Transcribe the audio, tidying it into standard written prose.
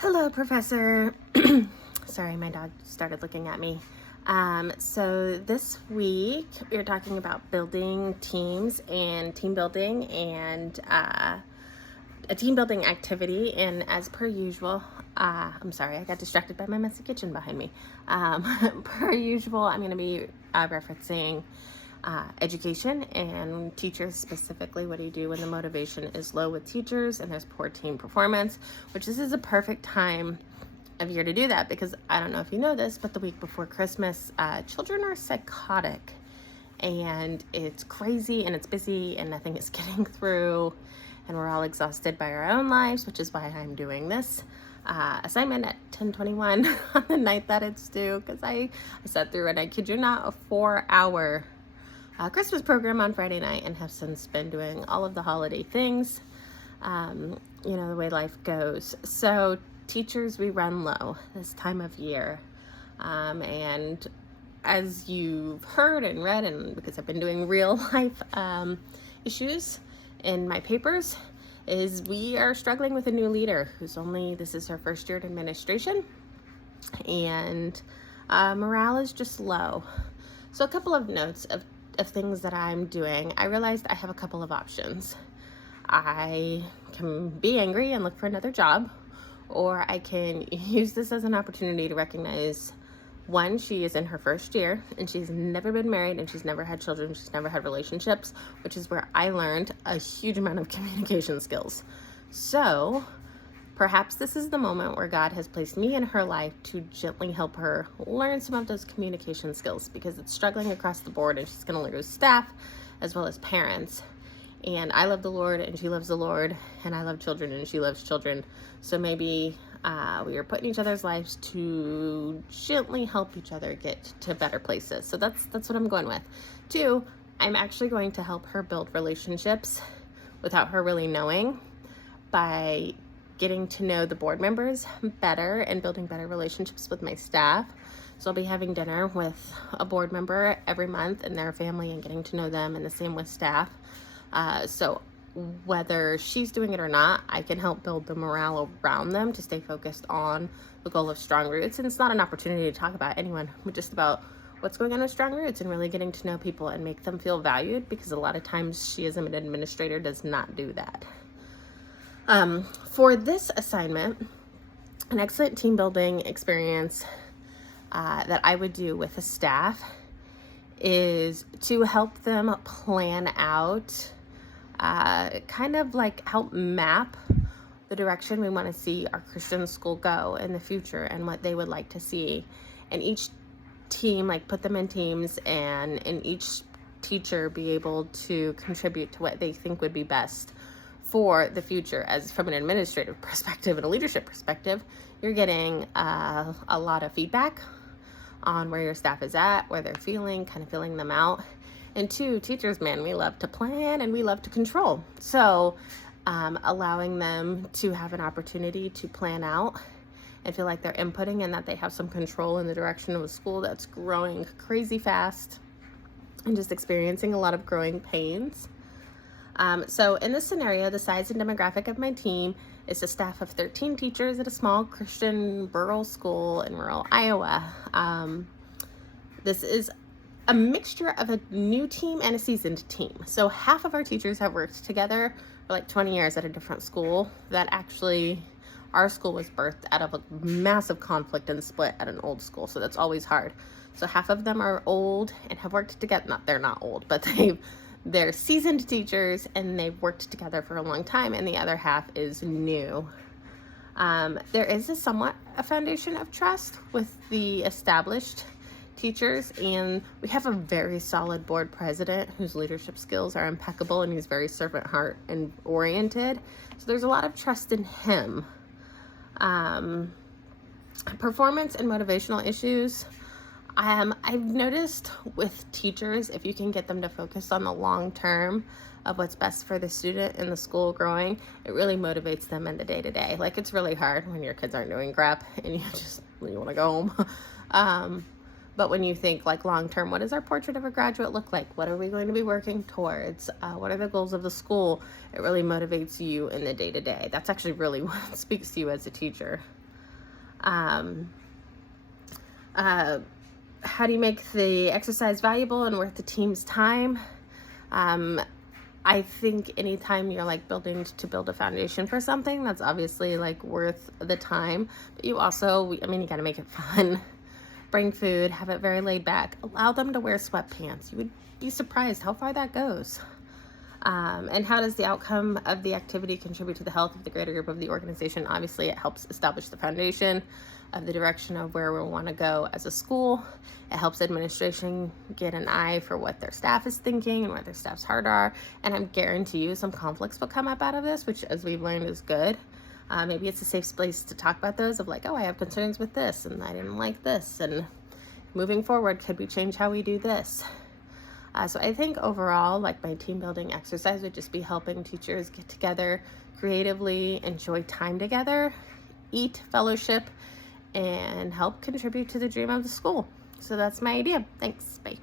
Hello, Professor. Sorry, my dog started looking at me. So this week we're talking about building teams and team building and a team building activity. And as per usual, I'm sorry, I got distracted by my messy kitchen behind me. Per usual, I'm going to be referencing education and teachers specifically. What do you do when the motivation is low with teachers and there's poor team performance? Which this is a perfect time of year to do that, because I don't know if you know this, but the week before Christmas, children are psychotic and it's crazy and it's busy and nothing is getting through and we're all exhausted by our own lives, which is why I'm doing this assignment at 10:21 on the night that it's due, because I sat through, and I kid you not, a 4-hour Christmas program on Friday night and have since been doing all of the holiday things, the way life goes. So teachers, we run low this time of year. And as you've heard and read, and because I've been doing real life issues in my papers, is we are struggling with a new leader this is her first year in administration, and morale is just low. So a couple of notes of things that I'm doing. I realized I have a couple of options. I can be angry and look for another job, or I can use this as an opportunity to recognize, one, she is in her first year and she's never been married and she's never had children, she's never had relationships, which is where I learned a huge amount of communication skills. So perhaps this is the moment where God has placed me in her life to gently help her learn some of those communication skills, because it's struggling across the board and she's going to lose staff as well as parents. And I love the Lord and she loves the Lord, and I love children and she loves children. So maybe we are putting each other's lives to gently help each other get to better places. So that's what I'm going with. Two, I'm actually going to help her build relationships without her really knowing, by getting to know the board members better and building better relationships with my staff. So I'll be having dinner with a board member every month and their family and getting to know them, and the same with staff. So whether she's doing it or not, I can help build the morale around them to stay focused on the goal of Strong Roots. And it's not an opportunity to talk about anyone, but just about what's going on with Strong Roots and really getting to know people and make them feel valued, because a lot of times she as an administrator does not do that. For this assignment, an excellent team building experience that I would do with the staff is to help them plan out, kind of like help map the direction we want to see our Christian school go in the future and what they would like to see. And each team, like put them in teams, and each teacher be able to contribute to what they think would be best for the future. As from an administrative perspective and a leadership perspective, you're getting a lot of feedback on where your staff is at, where they're feeling, kind of filling them out. And two, teachers, man, we love to plan and we love to control. So allowing them to have an opportunity to plan out and feel like they're inputting and that they have some control in the direction of a school that's growing crazy fast and just experiencing a lot of growing pains. So in this scenario, the size and demographic of my team is a staff of 13 teachers at a small Christian rural school in rural Iowa. This is a mixture of a new team and a seasoned team. So half of our teachers have worked together for like 20 years at a different school. That actually, our school was birthed out of a massive conflict and split at an old school. So that's always hard. So half of them are old and have worked together. They're not old, but they're seasoned teachers and they've worked together for a long time, and the other half is new. There is a foundation of trust with the established teachers, and we have a very solid board president whose leadership skills are impeccable, and he's very servant heart and oriented. So there's a lot of trust in him. Performance and motivational issues. I've noticed with teachers, if you can get them to focus on the long term of what's best for the student and the school growing, it really motivates them in the day-to-day. Like, it's really hard when your kids aren't doing crap and you want to go home. But when you think like long term, what does our portrait of a graduate look like? What are we going to be working towards? What are the goals of the school? It really motivates you in the day-to-day. That's actually really what speaks to you as a teacher. Um, how do you make the exercise valuable and worth the team's time? I think anytime you're like building to build a foundation for something, that's obviously like worth the time. But you also, I mean, you got to make it fun. Bring food, have it very laid back. Allow them to wear sweatpants. You would be surprised how far that goes. And how does the outcome of the activity contribute to the health of the greater group of the organization? Obviously, it helps establish the foundation of the direction of where we want to go as a school. It helps administration get an eye for what their staff is thinking and what their staff's heart are. And I guarantee you some conflicts will come up out of this, which, as we've learned, is good. Maybe it's a safe place to talk about those of like, oh, I have concerns with this and I didn't like this. And moving forward, could we change how we do this? So I think overall, like my team building exercise would just be helping teachers get together creatively, enjoy time together, eat, fellowship, and help contribute to the dream of the school. So that's my idea. Thanks. Bye.